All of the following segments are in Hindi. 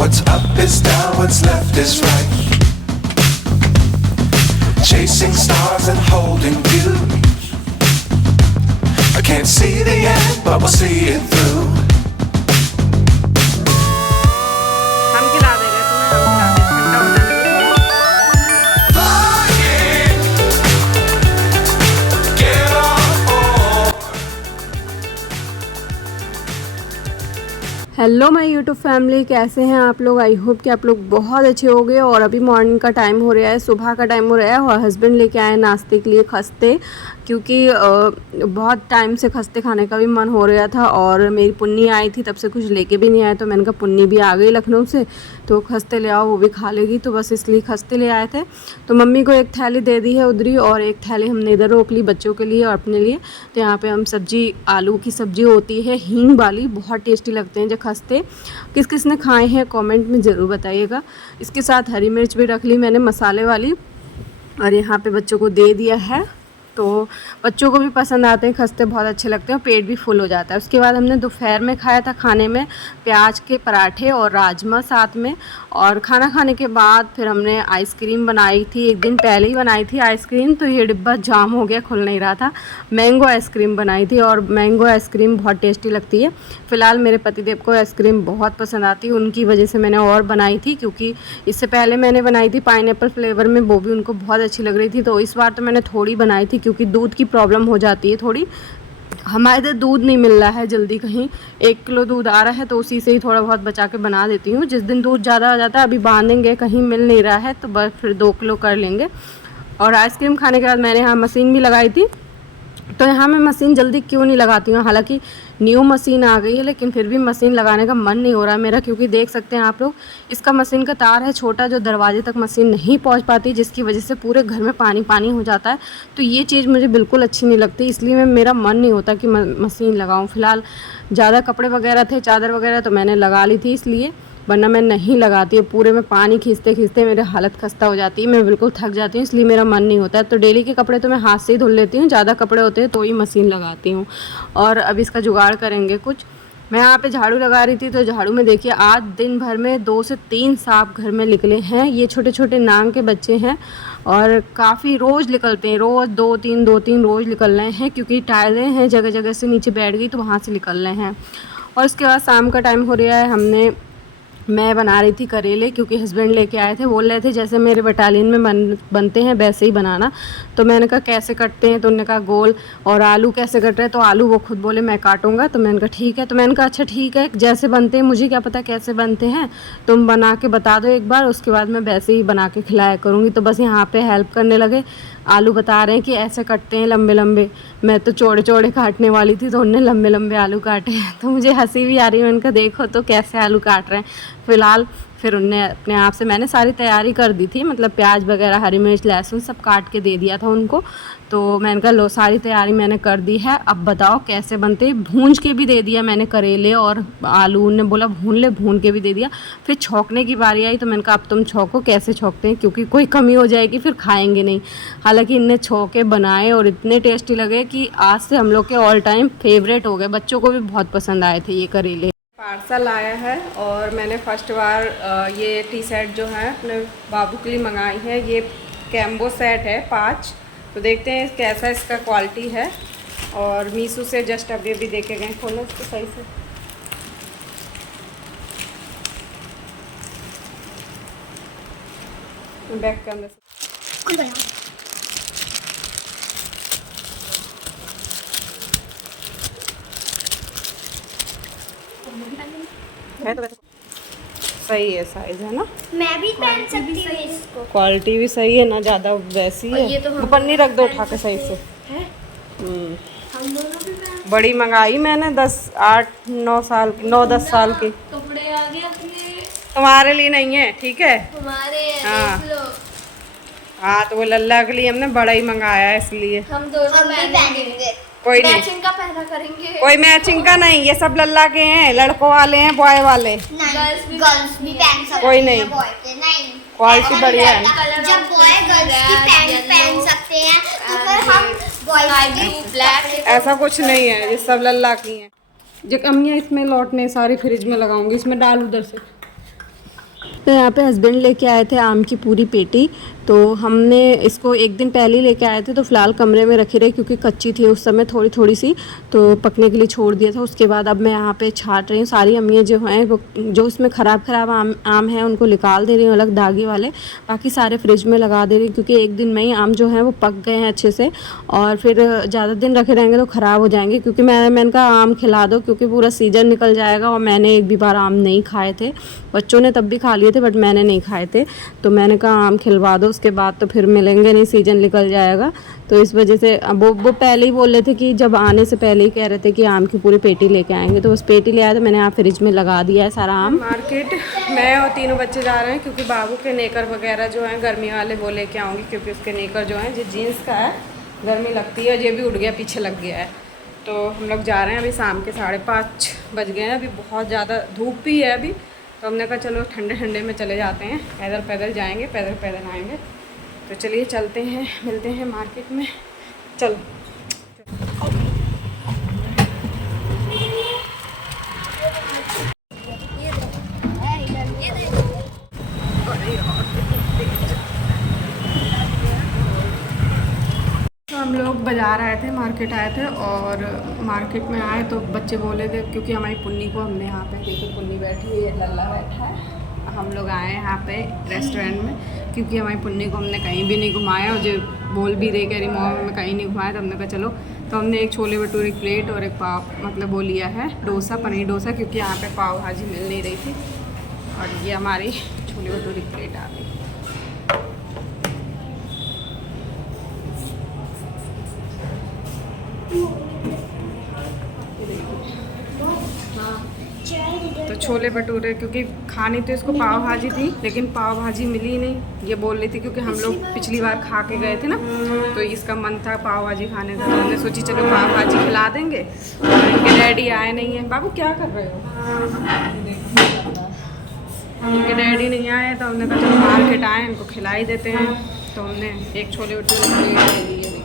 What's up is down, what's left is right. Chasing stars and holding you. I can't see the end, but we'll see it through. हम खिला देंगे तुम्हें, हम खिला देंगे, ठंडा हो जाने दो। Get on. Hello my YouTube family, कैसे हैं आप लोग। आई होप कि आप लोग बहुत अच्छे हो गए। और अभी मॉर्निंग का टाइम हो रहा है, सुबह का टाइम हो रहा है और हस्बैंड लेके आए नाश्ते के लिए खस्ते, क्योंकि बहुत टाइम से खस्ते खाने का भी मन हो रहा था। और मेरी पुन्नी आई थी, तब से कुछ लेके भी नहीं आए, तो मैंने कहा पुन्नी भी आ गई लखनऊ से तो खस्ते ले आओ, वो भी खा लेगी। तो बस इसलिए खस्ते ले आए थे। तो मम्मी को एक थैली दे दी है उधरी, और एक थैली हमने इधर रोक ली बच्चों के लिए और अपने लिए। तो यहाँ पे हम सब्जी, आलू की सब्जी होती है हींग वाली, बहुत टेस्टी लगते हैं जो खस्ते। किस किस ने खाए हैं कमेंट में ज़रूर बताइएगा। इसके साथ हरी मिर्च भी रख ली मैंने मसाले वाली, और यहाँ पे बच्चों को दे दिया है। तो बच्चों को भी पसंद आते हैं खस्ते, बहुत अच्छे लगते हैं, पेट भी फुल हो जाता है। उसके बाद हमने दोपहर में खाया था खाने में प्याज के पराठे और राजमा साथ में। और खाना खाने के बाद फिर हमने आइसक्रीम बनाई थी, एक दिन पहले ही बनाई थी आइसक्रीम, तो ये डिब्बा जाम हो गया, खुल नहीं रहा था। मैंगो आइसक्रीम बनाई थी, और मैंगो आइसक्रीम बहुत टेस्टी लगती है। फ़िलहाल मेरे पतिदेव को आइसक्रीम बहुत पसंद आती है, उनकी वजह से मैंने और बनाई थी, क्योंकि इससे पहले मैंने बनाई थी पाइनएप्पल फ्लेवर में, वो भी उनको बहुत अच्छी लग रही थी। तो इस बार तो मैंने थोड़ी बनाई थी, क्योंकि दूध की प्रॉब्लम हो जाती है थोड़ी। हमारे इधर दूध नहीं मिल रहा है जल्दी कहीं, 1 किलो दूध आ रहा है, तो उसी से ही थोड़ा बहुत बचा के बना देती हूँ। जिस दिन दूध ज़्यादा आ जाता है, अभी बांधेंगे, कहीं मिल नहीं रहा है तो बस फिर 2 किलो कर लेंगे। और आइसक्रीम खाने के बाद मैंने यहाँ मशीन भी लगाई थी। तो यहाँ मैं मशीन जल्दी क्यों नहीं लगाती हूँ, हालांकि न्यू मशीन आ गई है, लेकिन फिर भी मशीन लगाने का मन नहीं हो रहा है मेरा, क्योंकि देख सकते हैं आप लोग, इसका मशीन का तार है छोटा, जो दरवाजे तक मशीन नहीं पहुँच पाती, जिसकी वजह से पूरे घर में पानी पानी हो जाता है। तो ये चीज़ मुझे बिल्कुल अच्छी नहीं लगती, इसलिए मेरा मन नहीं होता कि मशीन लगाऊँ। फ़िलहाल ज़्यादा कपड़े वगैरह थे, चादर वगैरह, तो मैंने लगा ली थी इसलिए, वरना मैं नहीं लगाती है। पूरे में पानी खींचते खींचते मेरी हालत खस्ता हो जाती है, मैं बिल्कुल थक जाती हूँ, इसलिए मेरा मन नहीं होता है। तो डेली के कपड़े तो मैं हाथ से ही धुल लेती हूँ, ज़्यादा कपड़े होते हैं तो ही मशीन लगाती हूँ। और अब इसका जुगाड़ करेंगे कुछ। मैं यहाँ पे झाड़ू लगा रही थी, तो झाड़ू में देखिए आज दिन भर में 2 से 3 सांप घर में निकले हैं। ये छोटे छोटे नांग के बच्चे हैं, और काफ़ी रोज़ निकलते हैं, रोज़ 2-3 रोज़ निकल रहे हैं, क्योंकि टाइलें हैं जगह जगह से नीचे बैठ गई तो वहाँ से निकल रहे हैं। और उसके बाद शाम का टाइम हो रहा है, मैं बना रही थी करेले, क्योंकि हस्बैंड लेके आए थे, बोल रहे थे जैसे मेरे बटालियन में बनते हैं वैसे ही बनाना। तो मैंने कहा कैसे कटते हैं, तो उन्होंने कहा गोल। और आलू कैसे कट रहे हैं, तो आलू वो खुद बोले मैं काटूंगा। तो मैंने कहा ठीक है। तो मैंने कहा अच्छा ठीक है, जैसे बनते हैं, मुझे क्या पता कैसे बनते हैं, तुम बना के बता दो एक बार, उसके बाद मैं वैसे ही बना के खिलाया करूँगी। तो बस यहाँ पर हेल्प करने लगे। आलू बता रहे हैं कि ऐसे कटते हैं लंबे लंबे, मैं तो चौड़े चौड़े काटने वाली थी, तो उन्होंने लंबे लंबे आलू काटे हैं। तो मुझे हंसी भी आ रही है, मैंने कहा देखो तो कैसे आलू काट रहे हैं। फ़िलहाल फिर उनने अपने आप से, मैंने सारी तैयारी कर दी थी, मतलब प्याज वगैरह, हरी मिर्च, लहसुन सब काट के दे दिया था उनको। तो मैंने कहा लो सारी तैयारी मैंने कर दी है, अब बताओ कैसे बनते हैं। भूंज के भी दे दिया मैंने करेले और आलू, उन्होंने बोला भून ले, भून के भी दे दिया। फिर छौंकने की बारी आई, तो मैंने कहा अब तुम छौंको, कैसे छौंकते हैं, क्योंकि कोई कमी हो जाएगी फिर खाएंगे नहीं। हालांकि इनने छौंके बनाए और इतने टेस्टी लगे कि आज से हम लोग के ऑल टाइम फेवरेट हो गए। बच्चों को भी बहुत पसंद आए थे ये करेले। पार्सल आया है, और मैंने फर्स्ट बार ये टी सेट जो है अपने बाबू के लिए मंगाई है। ये कैम्बो सेट है 5। तो देखते हैं कैसा इसका क्वालिटी है। और मीशो से जस्ट अभी अभी देखे गए, खोलो इसको सही से। बैक के अंदर से है, तो सही है, साइज है ना, मैं भी पहन सकती हूँ इसको। क्वालिटी भी सही है ना, ज़्यादा वैसी है। ये तो हम पन्नी रख दो उठा के सही से। हम दोनों भी पहन। बड़ी मंगाई मैंने 8-9 साल की, 9-10 साल की। कपड़े आ गए अपने, तुम्हारे लिए नहीं है, ठीक है। हमारे हाँ। देख लो। हाँ, तो वो लल्ला के लिए हमने बड़ा ही मंगाया है, इसलिए। हम दोनों पहनेंगे, कोई नहीं, मैचिंग का पहना करेंगे। कोई मैचिंग का नहीं, ये सब लल्ला के हैं, लड़कों वाले हैं, बॉय वाले। गर्ल्स भी पहन सकते कोई नहीं, क्वालिटी बढ़िया है। जब बॉय गर्ल्स की पैंट पहन सकते हैं, तो फिर हम बॉयज की ब्लैक। ऐसा कुछ नहीं है, ये सब लल्ला की हैं। जो कमियाँ इसमें लौटने सारी फ्रिज में लगाऊंगी, इसमें डाल उधर से। तो यहाँ पे हस्बैंड लेके आए थे आम की पूरी पेटी। तो हमने इसको एक दिन पहले ही लेके आए थे, तो फ़िलहाल कमरे में रखे रहे क्योंकि कच्ची थी उस समय थोड़ी थोड़ी सी, तो पकने के लिए छोड़ दिया था। उसके बाद अब मैं यहाँ पे छाट रही हूँ। सारी अम्मियाँ जो हैं वो जो उसमें ख़राब आम हैं उनको निकाल दे रही हूँ अलग दागे वाले, बाकी सारे फ्रिज में लगा दे रही हूँ क्योंकि एक दिन में ही आम जो हैं वो पक गए हैं अच्छे से, और फिर ज़्यादा दिन रखे रहेंगे तो ख़राब हो जाएंगे। क्योंकि मैंने कहा आम खिला दो क्योंकि पूरा सीज़न निकल जाएगा, और मैंने एक भी बार आम नहीं खाए थे, बच्चों ने तब भी खा लिए थे बट मैंने नहीं खाए थे। तो मैंने कहा आम खिलवा दो, उसके बाद तो फिर मिलेंगे नहीं, सीज़न निकल जाएगा। तो इस वजह से वो पहले ही बोल रहे थे कि जब आने से पहले ही कह रहे थे कि आम की पूरी पेटी लेके आएंगे, तो बस पेटी ले आए तो मैंने यहाँ फ्रिज में लगा दिया है सारा आम। मार्केट मैं और तीनों बच्चे जा रहे हैं क्योंकि बाबू के नेकर वगैरह जो हैं गर्मी वाले वो लेके आऊँगी, क्योंकि उसके नेकर जो हैं जो जीन्स का है गर्मी लगती है, और ये भी उठ गया पीछे लग गया है। तो हम लोग जा रहे हैं अभी शाम के 5:30 बज गए हैं, अभी बहुत ज़्यादा धूप भी है अभी, तो हमने कहा चलो ठंडे ठंडे में चले जाते हैं, पैदल पैदल जाएंगे, पैदल पैदल आएंगे। तो चलिए चलते हैं, मिलते हैं मार्केट में। चलो हम लोग बाज़ार आए थे, मार्केट आए थे, और मार्केट में आए तो बच्चे बोले थे क्योंकि हमारी पुन्नी को हमने यहाँ पे देखी, पुन्नी बैठी हुई है, लल्ला बैठा है, हम लोग आए यहाँ पे रेस्टोरेंट में क्योंकि हमारी पुन्नी को हमने कहीं भी नहीं घुमाया, और जो बोल भी रही कह रही मॉम में कहीं नहीं घुमाया, तो हमने कहा चलो। तो हमने एक छोले भटूरे की प्लेट और एक पाव मतलब वो लिया है डोसा, पनीर डोसा, क्योंकि यहाँ पर पाव भाजी मिल नहीं रही थी, और ये हमारी छोले भटूरे की प्लेट आ गई। तो छोले भटूरे क्योंकि खानी तो इसको पाव भाजी थी, लेकिन पाव भाजी मिली नहीं, ये बोल रही थी क्योंकि हम लोग पिछली बार खा के गए थे ना, तो इसका मन था पाव भाजी खाने का, तो हमने सोची चलो पाव भाजी खिला देंगे। और इनके डैडी आए नहीं हैं। बाबू क्या कर रहे हो? इनके डैडी नहीं आए, तो हमने कहा चलो मार्केट आए इनको खिला ही देते हैं। तो हमने एक छोले भटूरे ले लिए,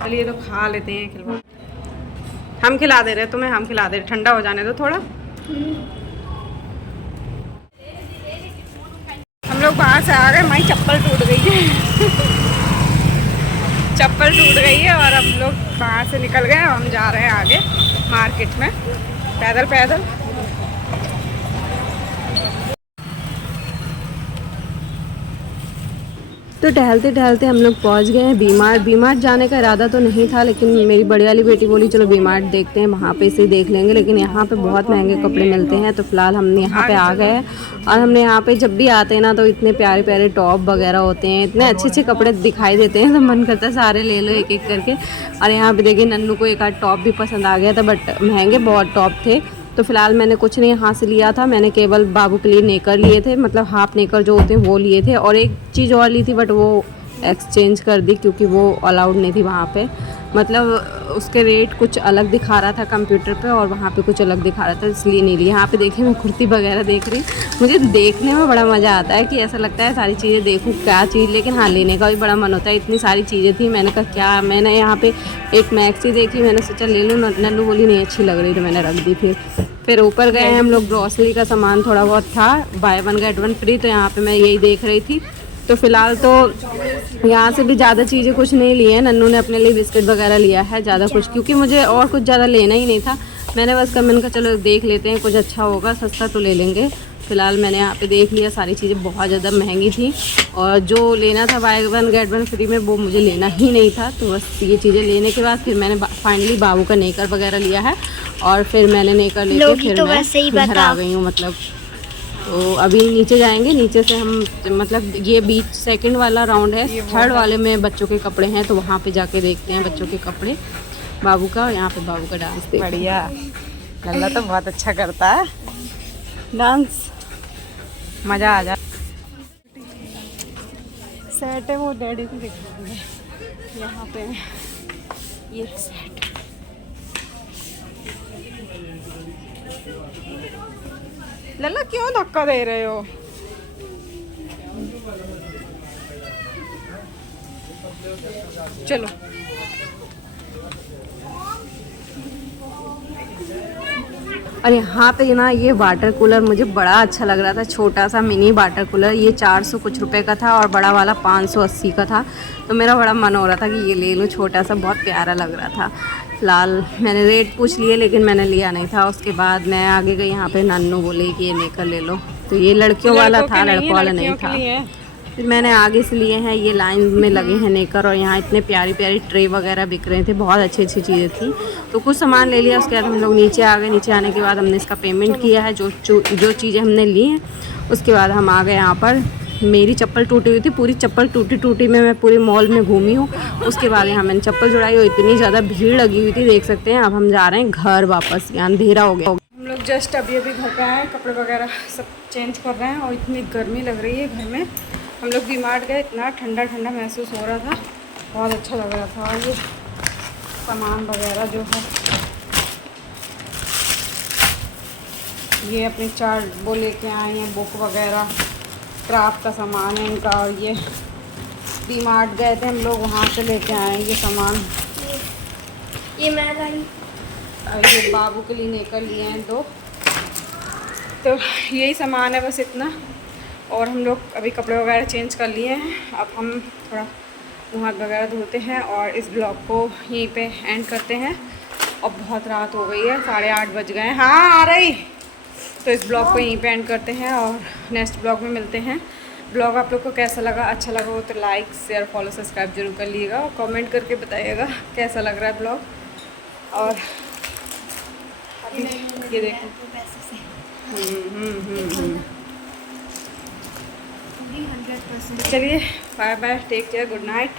चलिए तो खा लेते हैं, खिलवा हम खिला दे रहे तुम्हें, हम खिला दे रहे, ठंडा हो जाने दो थोड़ा। हम लोग वहाँ से आ गए, हमारी चप्पल टूट गई है चप्पल टूट गई है, और हम लोग वहाँ से निकल गए, हम जा रहे हैं आगे मार्केट में पैदल पैदल। तो टहलते टहलते हम लोग पहुंच गए हैं बीमार्ट जाने का इरादा तो नहीं था, लेकिन मेरी बड़ी वाली बेटी बोली चलो बीमार्ट देखते हैं, वहाँ पे से देख लेंगे, लेकिन यहाँ पे बहुत महंगे कपड़े मिलते हैं। तो फिलहाल हमने यहाँ पे आ गए हैं, और हमने यहाँ पे जब भी आते हैं ना तो इतने प्यारे प्यारे टॉप वगैरह होते हैं, इतने अच्छे अच्छे कपड़े दिखाई देते हैं, तो मन करता है सारे ले लो एक एक करके। और यहाँ पे देखिए नन्नू को एक आध टॉप भी पसंद आ गया था, बट महंगे बहुत टॉप थे। तो फिलहाल मैंने कुछ नहीं यहाँ से लिया था, मैंने केवल बाबू के लिए नेकर लिए थे, मतलब हाफ नेकर जो होते हैं वो लिए थे, और एक चीज़ और ली थी बट वो एक्सचेंज कर दी क्योंकि वो अलाउड नहीं थी वहाँ पे, मतलब उसके रेट कुछ अलग दिखा रहा था कंप्यूटर पे और वहाँ पे कुछ अलग दिखा रहा था, इसलिए नहीं लिया। यहाँ पे देखिए मैं कुर्ती वगैरह देख रही, मुझे देखने में बड़ा मज़ा आता है कि ऐसा लगता है सारी चीज़ें देखूँ क्या चीज़, लेकिन हाँ लेने का भी बड़ा मन होता है, इतनी सारी चीज़ें थी। मैंने कहा क्या, मैंने यहाँ पे एक मैक्सी देखी, मैंने सोचा ले लूँ, नन्नू बोली नहीं अच्छी लग रही तो मैंने रख दी। फिर ऊपर गए हम लोग, ग्रॉसरी का सामान थोड़ा बहुत था, बाय 1 गेट 1 फ्री, तो यहाँ पे मैं यही देख रही थी। तो फ़िलहाल तो यहाँ से भी ज़्यादा चीज़ें कुछ नहीं ली हैं, नन्नू ने अपने लिए बिस्किट वगैरह लिया है ज़्यादा कुछ, क्योंकि मुझे और कुछ ज़्यादा लेना ही नहीं था। मैंने बस मैंने कहा चलो देख लेते हैं, कुछ अच्छा होगा सस्ता तो ले लेंगे। फ़िलहाल मैंने यहाँ पे देख लिया, सारी चीज़ें बहुत ज़्यादा महंगी थी, और जो लेना था बाय 1 गेट 1 फ्री में वो मुझे लेना ही नहीं था। तो बस ये चीज़ें लेने के बाद फिर मैंने फाइनली बाबू का नेकर वगैरह लिया है, और फिर मैंने नेकर लेके फिर तो मैं घर आ गई हूँ मतलब। तो अभी नीचे जाएंगे, नीचे से हम मतलब ये बीच सेकंड वाला राउंड है, थर्ड वाले में बच्चों के कपड़े हैं, तो वहाँ पे जाके देखते हैं बच्चों के कपड़े बाबू का। यहाँ पे बाबू का डांस देखते हैं। बढ़िया, लल्ला तो बहुत अच्छा करता है डांस, मज़ा आ जाए। सेट है वो डैडी को दिखाएंगे, यहाँ पे ये सेट। लल्ला क्यों धक्का दे रहे हो? चलो और यहाँ पे ना ये वाटर कूलर मुझे बड़ा अच्छा लग रहा था, छोटा सा मिनी वाटर कूलर। ये 400 कुछ रुपए का था और बड़ा वाला 580 का था। तो मेरा बड़ा मन हो रहा था कि ये ले लूँ, छोटा सा बहुत प्यारा लग रहा था। फिलहाल मैंने रेट पूछ लिए लेकिन मैंने लिया नहीं था। उसके बाद मैं आगे गई, यहाँ पे नानू बोले कि ये लेकर ले लो। तो ये लड़कियों वाला था, लड़कों वाला नहीं था। फिर मैंने आगे से लिए हैं, ये लाइन में लगे हैं नेकर। और यहाँ इतने प्यारी प्यारी ट्रे वगैरह बिक रहे थे, बहुत अच्छी अच्छी चीज़ें थी। तो कुछ सामान ले लिया। उसके बाद हम लोग नीचे आ गए। नीचे आने के बाद हमने इसका पेमेंट किया है, जो चीज़ें हमने ली हैं। उसके बाद हम आ गए यहाँ पर। मेरी चप्पल टूटी हुई थी, पूरी चप्पल टूटी में मैं पूरे मॉल में घूमी हूँ। उसके बाद यहाँ मैंने चप्पल जुड़ाई और इतनी ज़्यादा भीड़ लगी हुई थी, देख सकते हैं। अब हम जा रहे हैं घर वापस, यहाँ अंधेरा हो गया। हम लोग जस्ट अभी घर पे आए, कपड़े वगैरह सब चेंज कर रहे हैं और इतनी गर्मी लग रही है घर में। हम लोग वी-मार्ट गए, इतना ठंडा ठंडा महसूस हो रहा था, बहुत अच्छा लग रहा था। और ये सामान वगैरह जो है, ये अपने 4 वो लेके आए हैं, बुक वगैरह, क्राफ्ट का सामान है इनका। और ये वी-मार्ट गए थे हम लोग, वहाँ से लेके आए ये सामान। ये मैं लाई। और ये बाबू के लिए लेकर लिए हैं 2। तो यही सामान है बस इतना। और हम लोग अभी कपड़े वगैरह चेंज कर लिए हैं। अब हम थोड़ा मुँह हाथ वगैरह धोते हैं और इस ब्लॉग को यहीं पे एंड करते हैं। और बहुत रात हो गई है, 8:30 बज गए हैं। हाँ, आ रही। तो इस ब्लॉग को यहीं पे एंड करते हैं और नेक्स्ट ब्लॉग में मिलते हैं। ब्लॉग आप लोग को कैसा लगा, अच्छा लगा हो तो लाइक शेयर फॉलो सब्सक्राइब जरूर कर लीजिएगा और कमेंट करके बताइएगा कैसा लग रहा है ब्लॉग। और अभी ये देखो, चलिए bye bye, take care, good night.